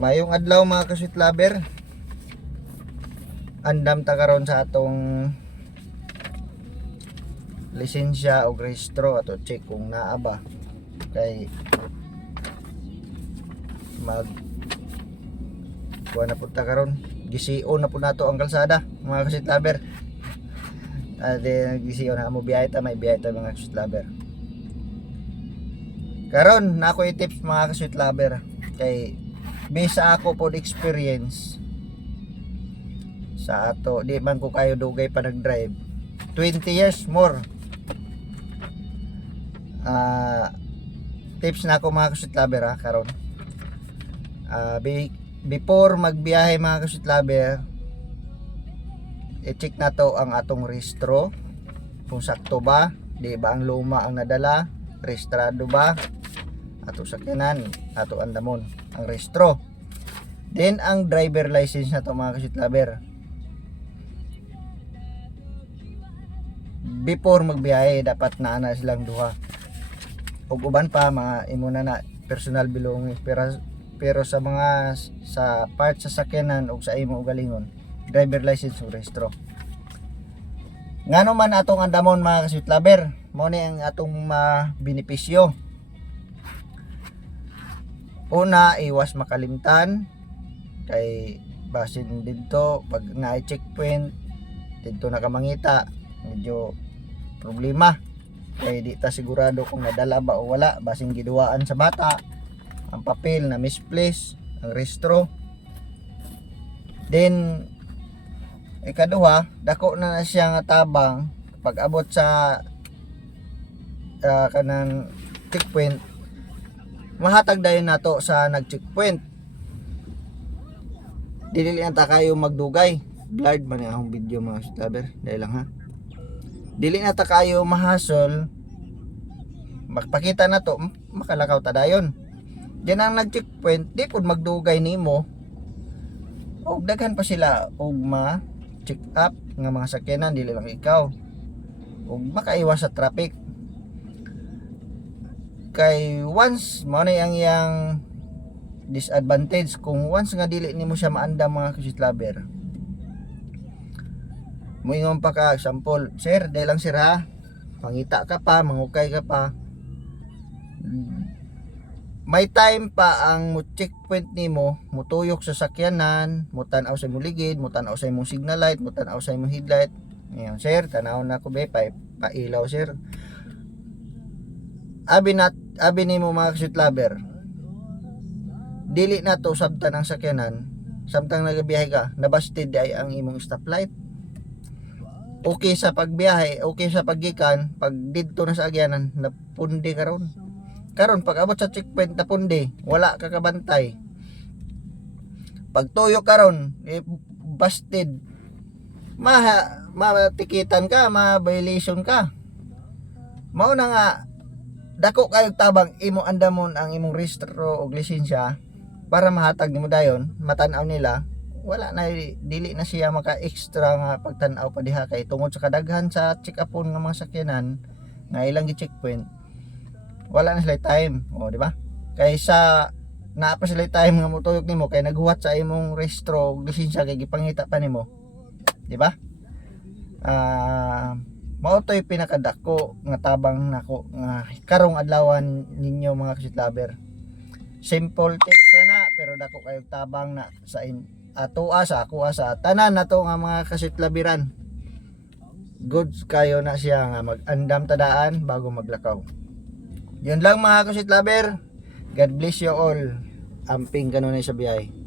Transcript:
Mayong adlaw mga kasweet lover. Andam ta karon sa atong lisensya o rehistro ato check kung naa ba. Kay mag kuha na punta karon. GCO na po nato ang kalsada mga kasweet lover. At GCO na mo biyahe ta may biyahe ta mga kasweet lover. Karon na ako i-tips mga kasweet lover. Kay based sa ako pod experience. Sa ato di man ko kayo dugay pa nag-drive. 20 years more. Ah tips na ako mga kasweet lover ha karon. Ah be- before magbiyahe mga kasweet lover i-check na to ang atong rehistro kung sakto ba di ba ang luma ang nadala rehistrado ba ato sakyanan ato andamon ang rehistro then ang driver license na to mga kasweet lover. Before magbiyahe dapat naa na silang duha. Ug uban pa mga imo na na personal belongings pero pero sa mga sa part sa sakyanan ug sa imo ugalingon driver license ug rehistro ngano man atong andamon mga kasweet lover mo ni ang atong mga benepisyo una iwas makalimtan kay basin dito pag na checkpoint dito nakamangita medyo problema. Kay di ta sigurado kung nadala ba o wala basing giduwaan sa bata ang papel na misplace ang rehistro then ikaduha dako na na siya nga tabang pag abot sa ah, kanang checkpoint mahatag dayon nato sa nag-checkpoint dili lang ta kayo magdugay. Blurred man akong video mga subscriber dahil lang ha? Dili na ta kayo mahasol. Magpakita na to. Makalakaw ta dayon. Diyan ang nag-checkpoint. Di pud magdugay nimo. Og daghan pa sila. Og ma check up nga mga sakyanan. Dili lang ikaw. Og makaiwas sa traffic. Kay once mo na ang iyang disadvantage kung once nga dili nimo siya maandam mga kusit lover Muingon pa ka, example, sir, dahil lang sir ha, pangita ka pa, mangukay ka pa. May time pa ang mo checkpoint nimo, mutuyok sa sakyanan, mutanaw sa imong ligid, mutanaw sa imong signal light, mutanaw sa imong headlight. Ngayon, sir, tanaw na ko be, pa, pailaw sir. Abi na, abi nimo mga kasut lover. Dili na to sabtan ang sakyanan, samtang nagabiyahe ka, nabasted ay ang imong stoplight okay sa pagbiyahe, okay sa paggikan, pag dito na sa agyanan, napundi ka ron. Karon pag abot sa checkpoint napundi, wala ka kabantay. Pag tuyo ka ron, eh, busted. Ma matikitan ka, ma violation ka. Mao na nga dako kayo tabang imo andamon ang imong registro o lisensya para mahatag nimo dayon, matanaw nila wala na dili na siya maka extra nga pagtan-aw pa diha. Kay tungod sa kadaghan sa check upon nga mga sakyanan nga ilang gi checkpoint wala na sila time. O di ba? Kay sa naa pa sila time nga motuyok nimo kay naghuwat sa imong registro ug lisensya kay gipangita pa nimo. Di ba? Ah mao to'y pinakadako nga tabang nako nga karong adlawan ninyo mga kasit lover simple tips na pero dako kayo tabang na sa in ato asa ako asa tanan na to nga mga kasitlabiran good kayo na siya nga mag-andam tadaan bago maglakaw. Yun lang mga kasitlaber God bless you all. Amping kanon sa biyay